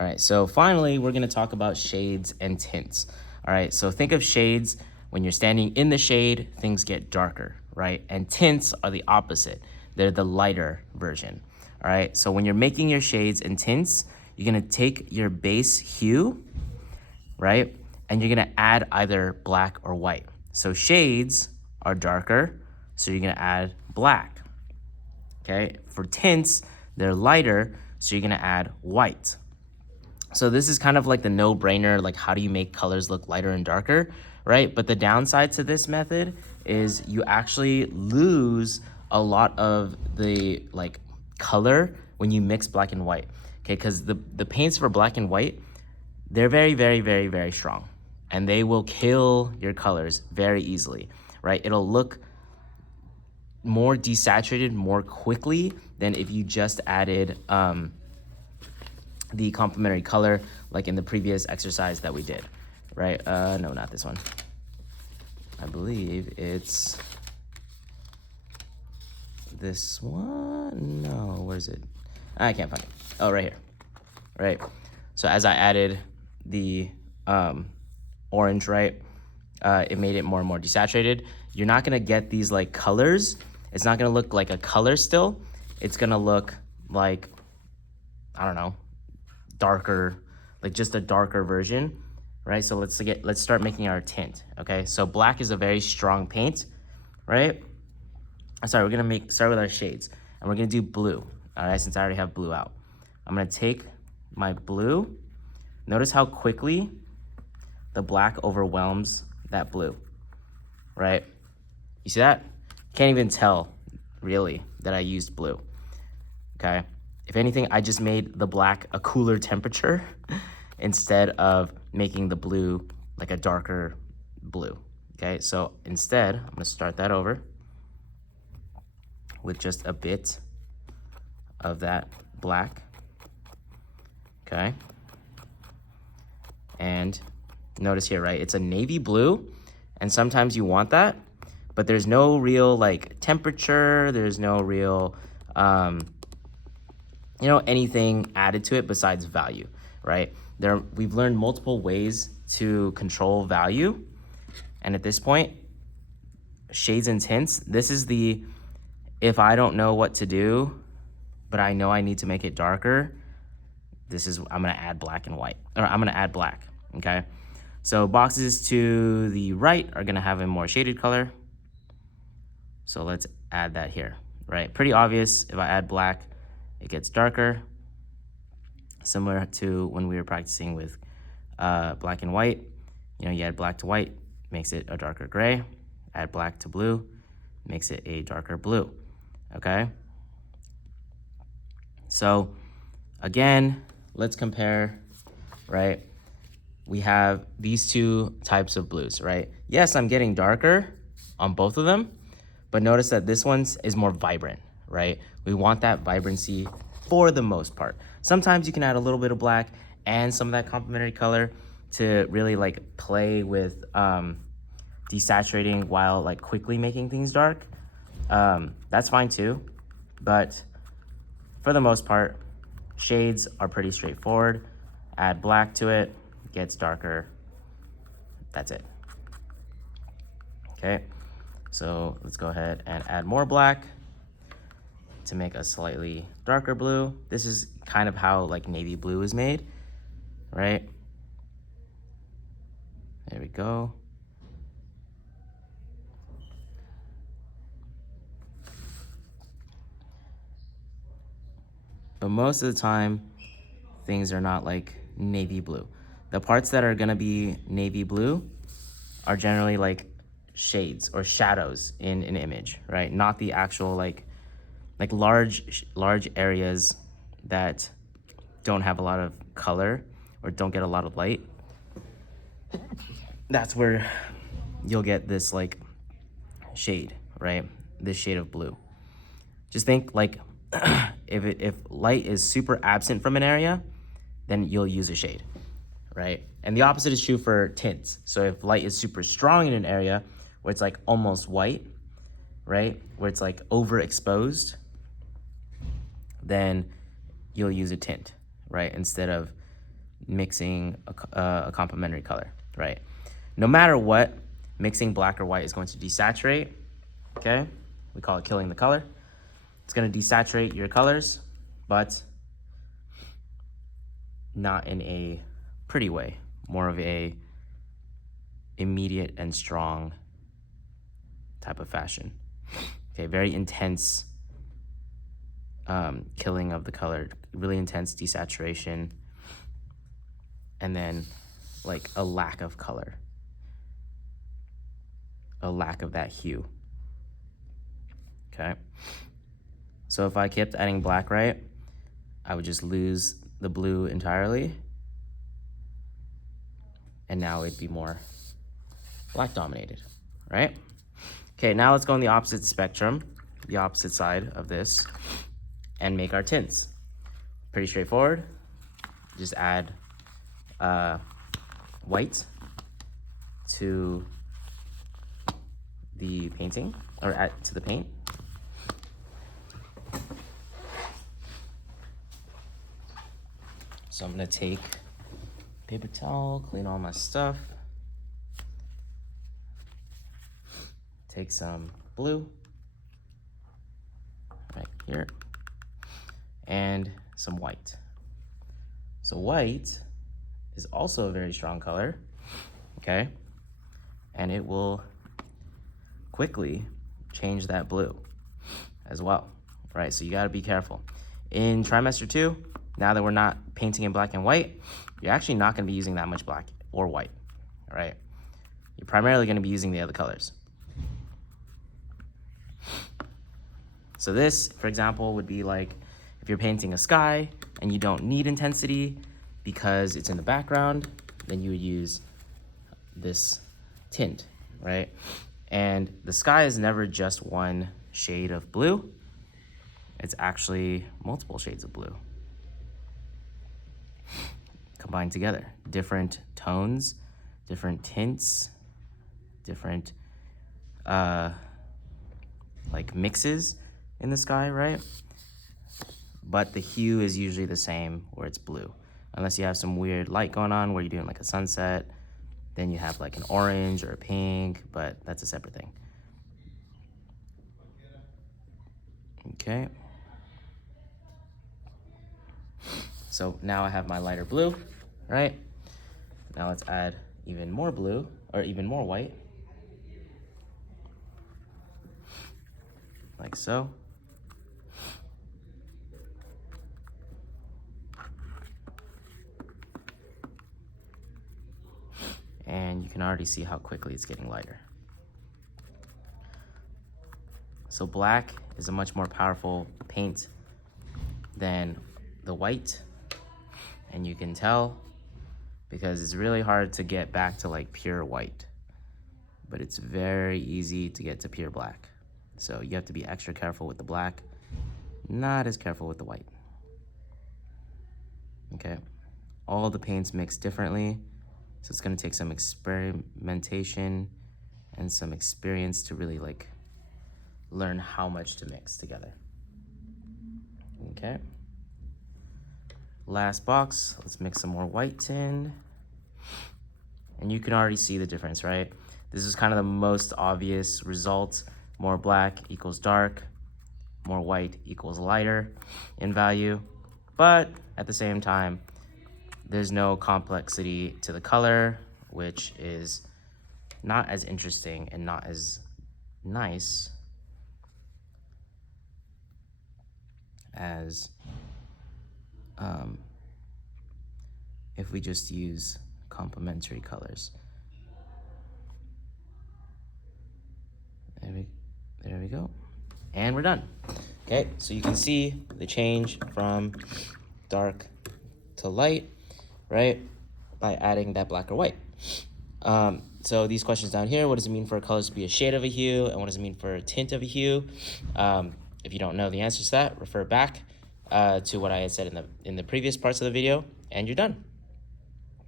All right, so finally, we're gonna talk about shades and tints. All right, so think of shades. When you're standing in the shade, things get darker, right? And tints are the opposite. They're the lighter version. All right, so when you're making your shades and tints, you're gonna take your base hue, right? And you're gonna add either black or white. So shades are darker, so you're gonna add black, okay? For tints, they're lighter, so you're gonna add white. So this is kind of like the no-brainer, like how do you make colors look lighter and darker, right? But the downside to this method is you actually lose a lot of the like color when you mix black and white, okay? Because the paints for black and white, they're very, very, very, very strong, and they will kill your colors very easily, right? It'll look more desaturated more quickly than if you just added the complementary color like in the previous exercise that we did, right? No, not this one. I believe it's this one. No, where is it? I can't find it. Oh, right here, right? So as I added the orange, right, it made it more and more desaturated. You're not gonna get these like colors. It's not gonna look like a color still. It's gonna look like, I don't know, darker, like just a darker version, right? So let's start making our tint, okay? So black is a very strong paint, right? Sorry, we're gonna start with our shades, and we're gonna do blue, all right? Since I already have blue out, I'm gonna take my blue. Notice how quickly the black overwhelms that blue, right? You see that? Can't even tell really that I used blue, okay? If anything, I just made the black a cooler temperature instead of making the blue like a darker blue, okay? So instead, I'm gonna start that over with just a bit of that black, okay? And notice here, right? It's a navy blue, and sometimes you want that, but there's no real like temperature, there's no real, anything added to it besides value, right? We've learned multiple ways to control value. And at this point, shades and tints, this is the, if I don't know what to do, but I know I need to make it darker, I'm gonna add black and white, or I'm gonna add black, okay? So boxes to the right are gonna have a more shaded color. So let's add that here, right? Pretty obvious, if I add black, it gets darker, similar to when we were practicing with black and white. You add black to white, makes it a darker gray. Add black to blue, makes it a darker blue, okay? So again, let's compare, right? We have these two types of blues, right? Yes, I'm getting darker on both of them, but notice that this one is more vibrant, right? We want that vibrancy for the most part. Sometimes you can add a little bit of black and some of that complementary color to really like play with desaturating while like quickly making things dark. That's fine too, but for the most part, shades are pretty straightforward. Add black to it, gets darker, that's it. Okay, so let's go ahead and add more black to make a slightly darker blue. This is kind of how like navy blue is made, right? There we go. But most of the time, things are not like navy blue. The parts that are gonna be navy blue are generally like shades or shadows in an image, right? Not the actual like large areas that don't have a lot of color or don't get a lot of light. That's where you'll get this like shade, right? This shade of blue. Just think like if light is super absent from an area, then you'll use a shade, right? And the opposite is true for tints. So if light is super strong in an area where it's like almost white, right? Where it's like overexposed, then you'll use a tint, right? Instead of mixing a complementary color, right? No matter what, mixing black or white is going to desaturate, okay? We call it killing the color. It's going to desaturate your colors, but not in a pretty way, more of a immediate and strong type of fashion. Okay, very intense killing of the color, really intense desaturation, and then like a lack of color, a lack of that hue. Okay, so if I kept adding black, right, I would just lose the blue entirely, and now it'd be more black dominated, right? Okay, now let's go on the opposite spectrum, the opposite side of this, and make our tints. Pretty straightforward. Just add white to the painting, or add to the paint. So I'm gonna take paper towel, clean all my stuff. Take some blue right here and some white. So white is also a very strong color, okay? And it will quickly change that blue as well, right? So you gotta be careful. In trimester 2, now that we're not painting in black and white, you're actually not gonna be using that much black or white, all right? You're primarily gonna be using the other colors. So this, for example, would be like if you're painting a sky and you don't need intensity because it's in the background, then you would use this tint, right? And the sky is never just one shade of blue. It's actually multiple shades of blue combined together. Different tones, different tints, different like mixes in the sky, right? But the hue is usually the same where it's blue. Unless you have some weird light going on where you're doing like a sunset, then you have like an orange or a pink, but that's a separate thing. Okay. So now I have my lighter blue, right? Now let's add even more blue, or even more white. Like so. And you can already see how quickly it's getting lighter. So black is a much more powerful paint than the white, and you can tell because it's really hard to get back to like pure white, but it's very easy to get to pure black. So you have to be extra careful with the black, not as careful with the white. Okay, all the paints mix differently, so it's gonna take some experimentation and some experience to really like learn how much to mix together. Okay. Last box, let's mix some more white in. And you can already see the difference, right? This is kind of the most obvious result. More black equals dark, more white equals lighter in value. But at the same time, there's no complexity to the color, which is not as interesting and not as nice as if we just use complementary colors. There we go. And we're done. Okay, so you can see the change from dark to light, right? By adding that black or white. So these questions down here, what does it mean for a color to be a shade of a hue? And what does it mean for a tint of a hue? If you don't know the answers to that, refer back to what I had said in the previous parts of the video, and you're done.